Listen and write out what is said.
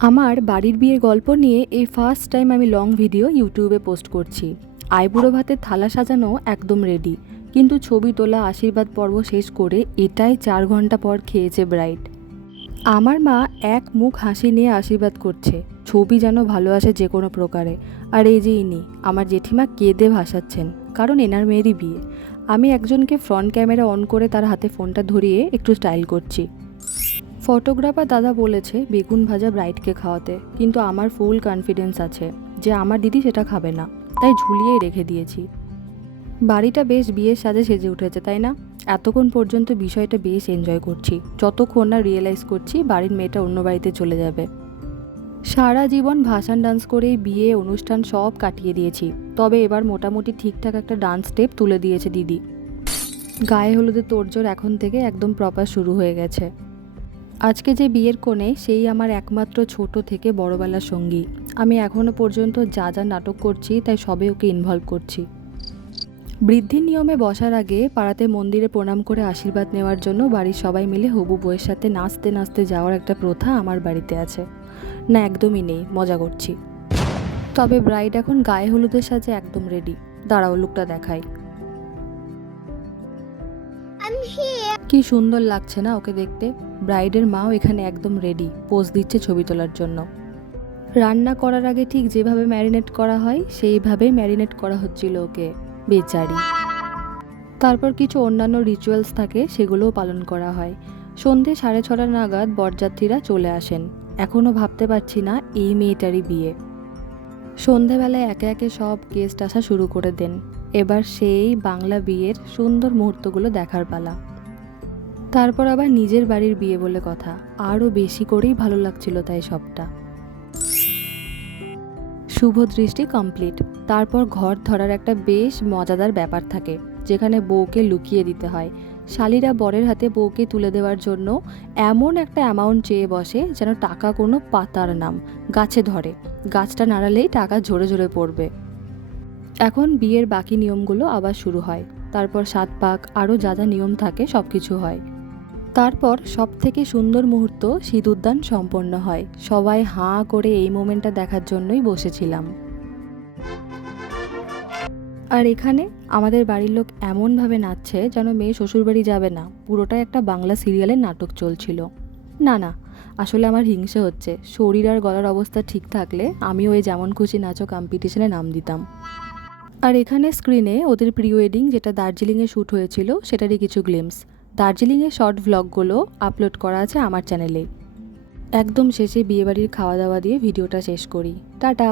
আমার বাড়ির বিয়ের গল্প নিয়ে এই ফার্স্ট টাইম আমি লং ভিডিও ইউটিউবে পোস্ট করছি। আইবুড়ো ভাতের থালা সাজানো একদম রেডি, কিন্তু ছবি তোলা আশীর্বাদ পর্ব শেষ করে এটাই 4 ঘন্টা পর খেয়েছে ব্রাইড। আমার মা এক মুখ হাসি নিয়ে আশীর্বাদ করছে, ছবি যেন ভালো আসে যে কোনো প্রকারে। আর এই যে ইনি আমার জেঠিমা কেঁদে ভাসাচ্ছেন, কারণ এনার মেয়েরই বিয়ে। আমি একজনকে ফ্রন্ট ক্যামেরা অন করে তার হাতে ফোনটা ধরিয়ে একটু স্টাইল করছি। ফটোগ্রাফার দাদা বলেছে বেগুন ভাজা ব্রাইডকে খাওয়াতে, কিন্তু আমার ফুল কনফিডেন্স আছে যে আমার দিদি সেটা খাবে না, তাই ঝুলিয়েই রেখে দিয়েছি। বাড়িটা বেশ বিয়ের সাজে সেজে উঠেছে, তাই না? এতক্ষণ পর্যন্ত বিষয়টা বেশ এনজয় করছি, যতক্ষণ না রিয়েলাইজ করছি বাড়ির মেয়েটা অন্য বাড়িতে চলে যাবে। সারা জীবন ভাসান ডান্স করেই বিয়ে অনুষ্ঠান সব কাটিয়ে দিয়েছি, তবে এবার মোটামুটি ঠিকঠাক একটা ডান্স স্টেপ তুলে দিয়েছে দিদি। গায়ে হলুদের তোড়জোড় এখন থেকে একদম প্রপার শুরু হয়ে গেছে। আজকে যে বিয়ের কোণে সেই আমার একমাত্র ছোট থেকে বড়বেলার সঙ্গী। আমি এখনও পর্যন্ত যা যা নাটক করছি তাই সবে ওকে ইনভলভ করছি। বৃদ্ধির নিয়মে বসার আগে পাড়াতে মন্দিরে প্রণাম করে আশীর্বাদ নেওয়ার জন্য বাড়ির সবাই মিলে হবু বউয়ের সাথে নাচতে নাচতে যাওয়ার একটা প্রথা আমার বাড়িতে আছে। না, একদমই নেই, মজা করছি। তবে ব্রাইড এখন গায়ে হলুদের সাজে একদম রেডি। দাঁড়াও, লুকটা দেখাই। কি সুন্দর লাগছে না ওকে দেখতে। ব্রাইডের মাও এখানে একদম রেডি, পোজ দিচ্ছে ছবি তোলার জন্য। রান্না করার আগে ঠিক যেভাবে ম্যারিনেট করা হয় সেইভাবেই ম্যারিনেট করা হচ্ছিল ওকে, বেচারি। তারপর কিছু অন্যান্য রিচুয়ালস থাকে, সেগুলোও পালন করা হয়। সন্ধে 6:30 নাগাদ বরযাত্রীরা চলে আসেন। এখনও ভাবতে পারছি না এই মেয়েটারই বিয়ে। সন্ধেবেলায় একে একে সব গেস্ট আসা শুরু করে দেন। এবার সেই বাংলা বিয়ের সুন্দর মুহূর্তগুলো দেখার পালা। তারপর আবার নিজের বাড়ির বিয়ে বলে কথা, আরও বেশি করেই ভালো লাগছিল তাই সবটা। শুভ দৃষ্টি কমপ্লিট। তারপর ঘর ধরার একটা বেশ মজাদার ব্যাপার থাকে, যেখানে বউকে লুকিয়ে দিতে হয়। শালিরা বরের হাতে বউকে তুলে দেওয়ার জন্য এমন একটা অ্যামাউন্ট চেয়ে বসে যেন টাকা কোনো পাতার নাম, গাছে ধরে। গাছটা নাড়ালেই টাকা ঝরে ঝরে পড়বে। এখন বিয়ের বাকি নিয়মগুলো আবার শুরু হয়। তারপর 7 পাক আরও যা যা নিয়ম থাকে সব কিছু হয়। তারপর সব থেকে সুন্দর মুহূর্ত সিঁদুরদান সম্পন্ন হয়। সবাই হাঁ করে এই মোমেন্টটা দেখার জন্যই বসেছিলাম। আর এখানে আমাদের বাড়ির লোক এমনভাবে নাচছে যেন মেয়ে শ্বশুরবাড়ি যাবে না, পুরোটাই একটা বাংলা সিরিয়ালের নাটক চলছিল। না না, আসলে আমার হিংসে হচ্ছে। শরীর আর গলার অবস্থা ঠিক থাকলে আমিও ওই যেমন খুশি নাচো কম্পিটিশনে নাম দিতাম। আর এখানে স্ক্রিনে ওদের প্রি ওয়েডিং যেটা দার্জিলিংয়ে শ্যুট হয়েছিল সেটারই কিছু গ্লিমস। দার্জিলিংয়ের শর্ট ভ্লগগুলো আপলোড করা আছে আমার চ্যানেলে। একদম শেষে বিয়েবাড়ির খাওয়া দাওয়া দিয়ে ভিডিওটা শেষ করি। টাটা।